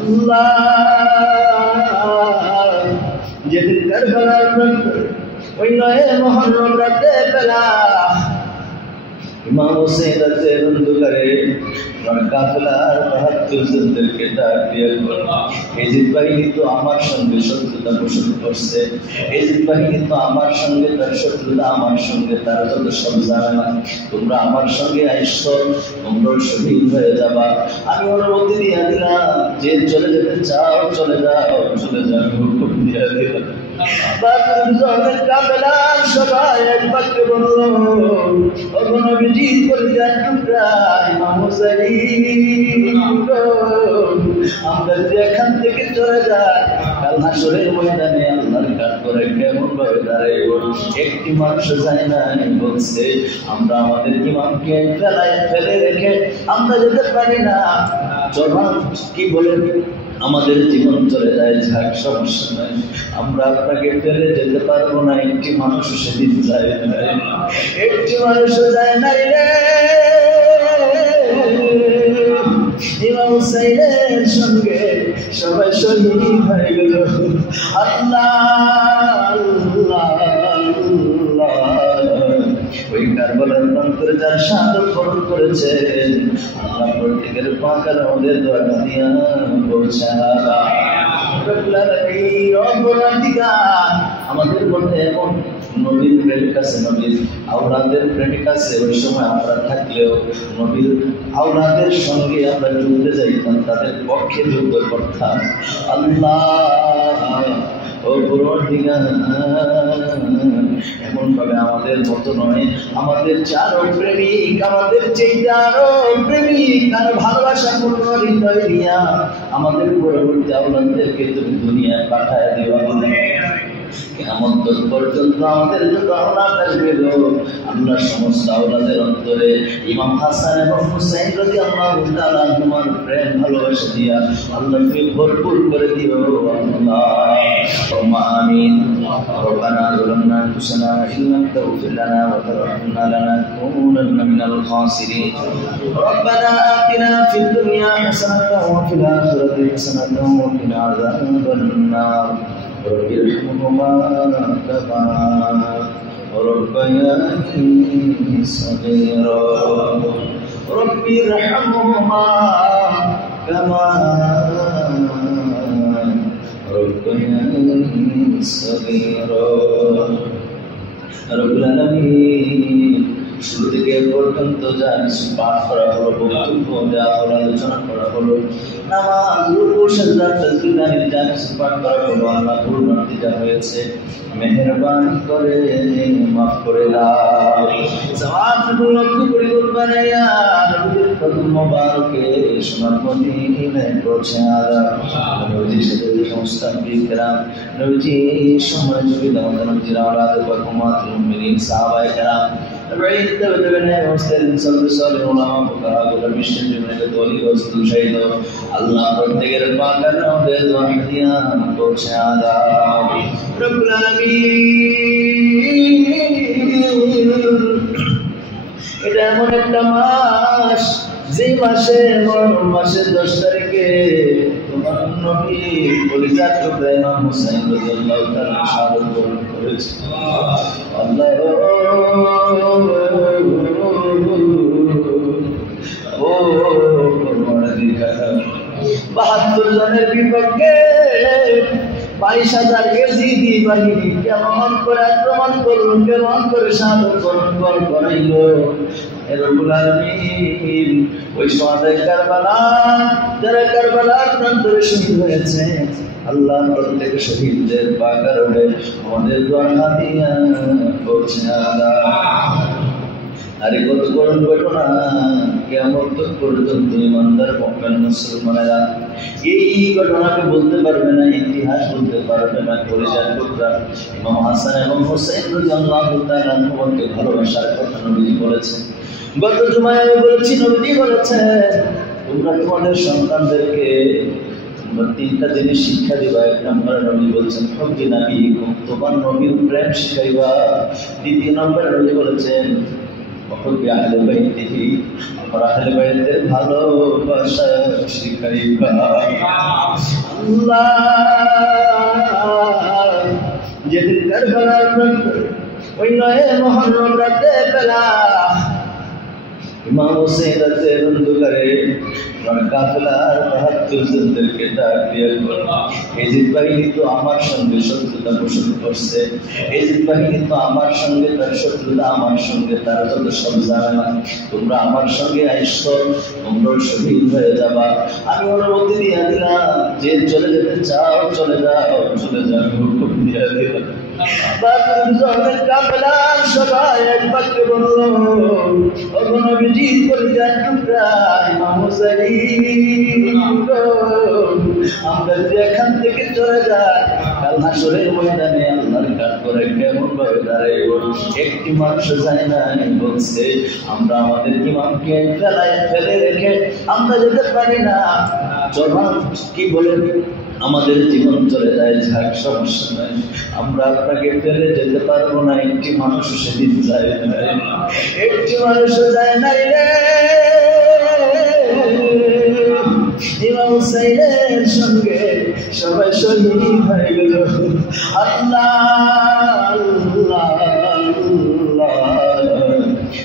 আল্লাহ যেদিন কারবালার ওই 9 মুহররম রাতে বেলা ইমাম হোসেন রাতের অন্ধকারে কাফেলার 72 জনদেরকে ডাক দিয়ে এজিদ বাহিনী তো আমার সঙ্গে শত্রুতা পোষণ করছে, এজিদ বাহিনী তো আমার সঙ্গে তার শত্রুতা, আমার সঙ্গে তার যত সব ঝামেলা, তোমরা আমার সঙ্গে আইসো, তোমরা শহীদ হয়ে যাবা। আমি অনুমতি দিয়ে দিলাম, যে চলে যেতে চাও চলে যাও, চলে যাও, হুকুম দিয়ে দিলাম। সবাই এক বাক্যে বলল, আমরা যদি এখান থেকে চলে যাই, কাল হাসরের ময়দানে আল্লাহর কাজ করে কেমন ভাবে দাঁড়াইব? একটি মানুষ যায় না বলছে, আমরা আমাদের ইমামকে ফেলে রেখে আমরা যেতে পারি না। চলুন কি বলেন, আমাদের জীবন চলে যায়, যাক সমস্যা নাই, আমরা আপনাকে ফেলে যেতে পারবো না। একটি মানুষ সেদিন যায় নাই, একটি মানুষও যায় নাই রে। ইমাম হুসাইনের সঙ্গে সবাই শহীদ হয়ে গেল। আল্লাহ আল্লাহ আল্লাহ, ওই কারবালার প্রান্তরে যারা শাহাদাত বরণ করেছেন, আল্লাহ প্রত্যেকের পাকার আমাদের দোয়া দিয়া পৌঁছালা। আমাদের মধ্যে এমন নবীর প্রেমিক আছে, নবীর আওলাদের প্রেমিক আছে। ওই সময় আমরা থাকলেও নবীর আওলাদের সঙ্গে আমরা যুদ্ধে যাইতাম, তাদের পক্ষে যুদ্ধ করতাম। আল্লাহ ও পরওয়ারদিগার, এমন ভাবে আমাদের মতো নয়, আমাদের যারও প্রেমিক, আমাদের চেয়ে আরো প্রেমিক আর ভালোবাসা পূর্ণ হৃদয় দিয়া আমাদের পরবর্তী আওলাদদেরকে তুমি দুনিয়ায় পাঠায় দিও। কিয়ামত পর্যন্ত আমাদের যত আওলাদ আসবে, আল্লাহ সমস্ত আওলাদের অন্তরে ইমাম হাসান এবং হুসাইন রাদিয়াল্লাহু তাআলা তোমার প্রেম ভালোবাসা দিয়া আল্লাহ তুমি ভরপুর করে দিও। আল্লাহ আমিন। ربنا ظلمنا أنفسنا وإن لم تغفر لنا وترحمنا لنكونن من الخاسرين. ربنا آتنا في الدنيا حسنة وفي الآخرة حسنة وقنا عذاب النار. رب ارحمهما كما ربياني صغيرا. رب ارحمهما كما ربياني صغيرا. رب العالمين, শুরু থেকে পর্যন্ত যা কিছু পাঠ করা হলো, বক্তব্য দেওয়া হলো, আলোচনা করা হলো, নামাজ রুকু সিজদা তাসবিহ যা কিছু পাঠ করা হলো, আল্লাহ ভুল ভ্রান্তি যা হয়েছে মেহেরবানি করে মাফ করে দাও। সওয়াবটুকু লক্ষ্য করে বানাইয়া নবীর কদম মোবারকে সোনার মদিনায় পৌঁছে দাও। নবীর সাথে সমস্ত বিকরাম নবীজি সময় যুগে নবীর আওলাদ ওয়া উম্মাতুল মুমিনিন সাহাবায়ে কেরাম بعيد تبدأ وستلم صلى صالح علماء فقهاء وبشر جملة دولي وسط شهيد الله প্রত্যেকের পাকের আমাদের দোয়া দিয়া পৌঁছে দাও। রব্বুল আলামিন, এটা এমন একটা মাস, যে মাসে মাসের 10 তারিখে তোমার নবী পরিচার টুকরা ইমাম হুসাইন রাদিয়াল্লাহু তাআলা শাহাদাত বরণ করেছে। আল্লাহ ও পরওয়ারদিগার, 72 জনের বিপক্ষে 22,000 এজিদি বাহিনী কেমন করে আক্রমণ করল, কেমন করে শাহাদাত বরণ করাইল। রব্বুল আলামিন, ওই শহাদায়ে কারবালা, যারা কারবালার প্রান্তরে শহীদ হয়েছে, আল্লাহ প্রত্যেক শহীদদের পাকারে আমাদের দোয়া দিয়া পৌঁছে দাও। আরে কত করুণ ঘটনা, কিয়ামত পর্যন্ত ইমানদার মুমিন মুসলমানেরা এই ঘটনাকে বলতে পারবে না, ইতিহাস বলতে পারবে না। পরিচয় টুকরা ইমাম হাসান এবং হুসাইন রাদিয়াল্লাহু তাআলা আনহুকে ভালোবাসার কথা নবীজি বলেছেন। গত জুমায় আমি বলেছি, নবীজি বলেছেন, তোমরা তোমাদের সন্তানদেরকে তোমরা 3টা জিনিস শিক্ষা দিবা। 1 নম্বরে নবী বলছেন হব্বি নবীকুম, তোমার নবীর প্রেম শিখাইবা। 2 নম্বরে নবী বলেছেন হুব্বি আহলি বাইতিহি, আমার আহলে বাইতের ভালোবাসা শিখাইবা আল্লাহ। যেদিন কারবালার ওই 9 মুহররম রাতে বেলা ইমাম হুসাইন রাতের অন্ধকারে কাফেলার 72 জনদেরকে ডাক দিয়ে এজিদ বাহিনী তো আমার সঙ্গে শত্রুতা পোষণ করছে, এজিদ বাহিনী তো আমার সঙ্গে তার শত্রুতা, আমার সঙ্গে তার যত সব ঝামেলা, তোমরা আমার সঙ্গে আইসো, তোমরা শহীদ হয়ে যাবা। আমি অনুমতি দিয়ে দিলাম, যে চলে যেতে চাও চলে যাও, চলে যাও, হুকুম দিয়ে দিলাম। সবাই এক বাক্যে বলল, আমরা যদি এখান থেকে চলে যাই, কাল হাসরের ময়দানে আল্লাহর কাজ করে কেমন ভাবে দাঁড়াইব। একটি মানুষ যায় না বলছে, আমরা আমাদের ইমামকে ফেলে রেখে আমরা যেতে পারি না। চলুন কি বলেন, আমাদের জীবন চলে যায়, যাক সমস্যা নাই, আমরা আপনাকে ফেলে যেতে পারবো না। একটি মানুষ সেদিন যায় নাই, একটি মানুষ যায় নাই রে। ইমাম হুসাইনের সঙ্গে সবাই শহীদ হয়ে গেল। আল্লাহ আল্লাহ আল্লাহ,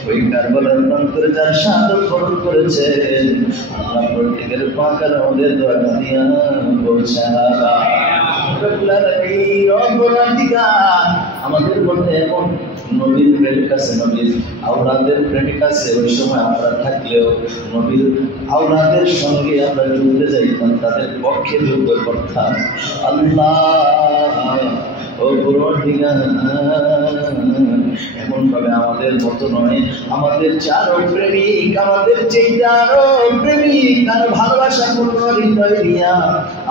ওই কারবালার প্রান্তরে যারা শাহাদাত বরণ করেছেন, আল্লাহ প্রত্যেকের পাকার আমাদের দোয়া দিয়া পৌঁছাবা। আমাদের মধ্যে এমন নবীর প্রেমিক আছে, নবীর আওলাদের প্রেমিক আছে, ওই সময় আমরা থাকলেও নবীর আওলাদের সঙ্গে আমরা যুদ্ধে যাইতাম, তাদের পক্ষে যুদ্ধ করতাম। আল্লাহ ও পরওয়ারদিগার, এমন ভাবে আমাদের মতো নয়, আমাদের যারও প্রেমিক, আমাদের চেয়ে আরো প্রেমিক, তার ভালোবাসা পূর্ণ হৃদয় দিয়া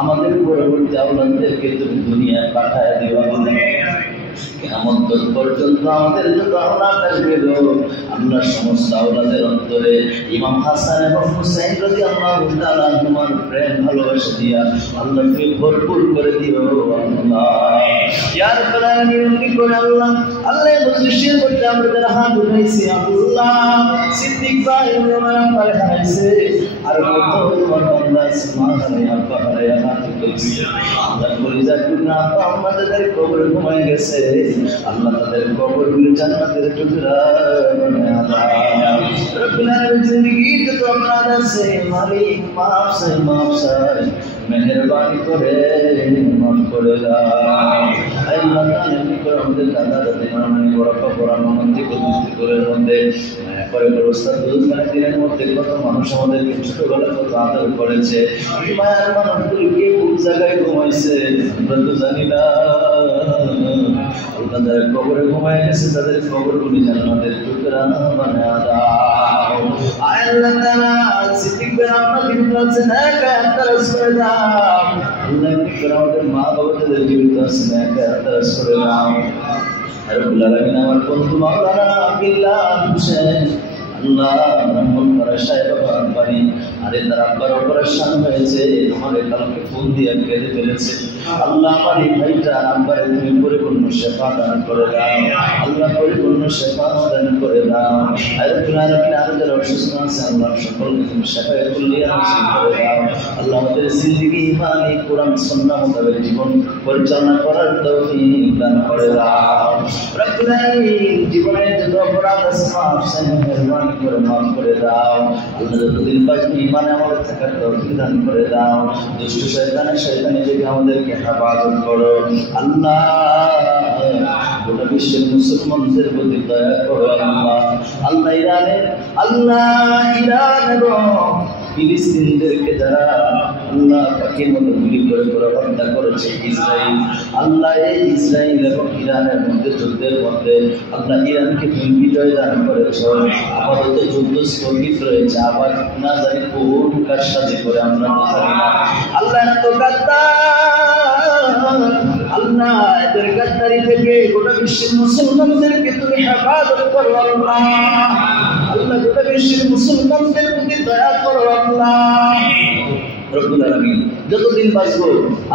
আমাদের পরবর্তী আওলাদদেরকে তুমি দুনিয়ায় পাঠায় দিবা। কিয়ামত পর্যন্ত আমাদের যত আওলাদ আসবে, আল্লাহ সমস্ত আওলাদের অন্তরে ইমাম হাসান এবং হুসাইন রাদিয়াল্লাহু তাআলা তোমার প্রেম ভালোবাসা দিয়া আল্লাহ তুমি ভরপুর করে দিও। আল্লাহ ইয়া রাব্বাল আলামিন, কি করে আল্লাহ আল্লাহ মজলিসের মধ্যে আমরা যারা হাত উঠাইছি, আল্লাহ সিদ্দিক ভাই ওমর ভাই হারাইছে, আর কত তোমার বান্দা সুবহান আল্লাহ হারায়া হাত তুলছে। আল্লাহ কলিজা টুকরা আপা আম্মা যাদের কবরে ঘুমায় গেছে, আল্লাহ তাদের কবরগুলো জান্নাতের টুকরা বানায়া দাও। রব্বুল আলামিন, জিন্দেগিতে তো অপরাধ আছে, মালিক মাফ চাই, মেহেরবানি করে মাফ করে দাও। আল্লাহ তাআলা কি করে আমাদের দাদা দাদি নানানি বড় বড় মন্ত্রী প্রতিষ্ঠিত করে মধ্যে করে ব্যবস্থা দিনের মধ্যে কত মানুষ আমাদেরকে ছোটবেলা কত আদর করেছে, মায়ের মানুষগুলো কে কোন জায়গায় ঘুমাইছে আমরা তো জানি না। আল্লাহ যারা কবরে ঘুমায় গেছে তাদের কবরগুলি জান্নাতের টুকরা বানায়া দাও। আল্লাহ তাআলা সিদ্দিক বিন আব্বাস জীবিত আছেন, একা তারাস করে দাও। আল্লাহ কি করে আমাদের মা বাবা যাদের জীবিত আছেন, একা তারাস করে দাও। রব্বুল আলামিন, আমার বন্ধু মাওলানা আব্দুল্লাহ হোসেন আল্লাহ ব্রাহ্মণপাড়া সাহেবাবাদ বাড়ি, আরে তার আব্বার অপারেশন হয়েছে, আমাদের কালকে ফোন দিয়ে কেঁদে ফেলেছে। আল্লাহ আমার এই ভাইটা আব্বারে তুমি পরিপূর্ণ শেফা দান করে দাও, আল্লাহ পরিপূর্ণ শেফা দান করে দাও। আরে আরো যারা অসুস্থ আছে আল্লাহ সকলকে তুমি শেফায়ে কুল্লিয়া নসিব করে দাও। আল্লাহ আমাদের জিন্দেগি ইমানি কোরআন সুন্নাহ মোতাবেক জীবন পরিচালনা করার তৌফিক দান করে দাও। রব্বুল আলামিন, জীবনের যত অপরাধ আছে মাফ চাই, মেহেরবানি করে মাফ করে দাও। আল্লাহ যতদিন বাঁচবে ইমানে আমাদের থাকার তৌফিক দান করে দাও। দুষ্ট শয়তানি থেকে আমাদেরকে হেফাজত করো। আল্লাহ গোটা বিশ্বের মুসলমানদের প্রতি দয়া করো। আল্লাহ ইরান এবং ফিলিস্তিনদেরকে যারা আল্লাহ পাখির মতো গুলি করে হত্যা করেছে ইসরায়েল, আল্লাহ এই ইসরায়েল এবং ইরানের মধ্যে যুদ্ধের মধ্যে আল্লাহ ইরানকে তুমি বিজয় দান করেছ। আপাতত যুদ্ধ স্থগিত রয়েছে, আবার না জানি কোন কার সাথে করে আমরা তো জানি না। আল্লাহ এত আল্লাহ এদের গাদ্দারি থেকে গোটা বিশ্বের মুসলমানদেরকে তুমি হেফাজত করো। আল্লাহ গোটা বিশ্বের মুসলমানদের প্রতি দয়া করো। আল্লাহ রব্বুল আলামিন যতদিন বাঁচবো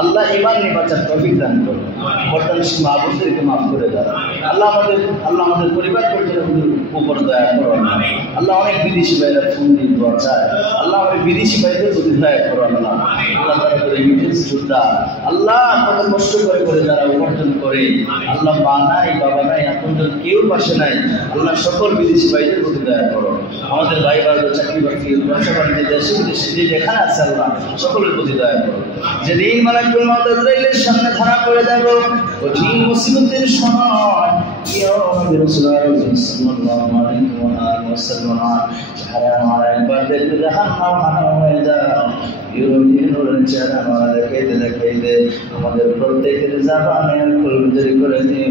আল্লাহ ঈমান নিয়ে বাঁচার তৌফিক দান করো। বর্তমান মা বোনদেরকে মাফ করে দাও। আল্লাহ আমাদের পরিবার পরিজনের উপর দয়া করো। আল্লাহ অনেক বিদেশি ভাইরা ফোন দিয়ে দোয়া চায়। আল্লাহ অনেক বিদেশি ভাইদের প্রতি দয়া করো। আল্লাহ তারা করে বিদেশ যোদ্ধা, আল্লাহ কত কষ্ট করে যারা উপার্জন করে, আল্লাহ মা নাই বাবা নাই আপনজন কেউ পাশে নাই, আল্লাহ সকল বিদেশি ভাইদের প্রতি দয়া করো। আমাদের ভাই বাড়ির চাকরি বাকরি ব্যবসা বাণিজ্য দেশে বিদেশে যে যেখানে আছে আল্লাহ সকলের প্রতি দয়া করো। যেদিন মালাকুল মউত আজরাইলের সামনে ধরা পড়ে যাব কঠিন মুসিবতের সময়, ইয়া রাসূলুল্লাহ সাল্লাল্লাহু আলাইহি ওয়া সাল্লাম যারা আমার একবার দেখতে জাহান্নাম হারাম হয়ে যায়, চেহারা আমার দেখাইতে আমাদের প্রত্যেকের জাবানে কলম জারি করে দিয়ে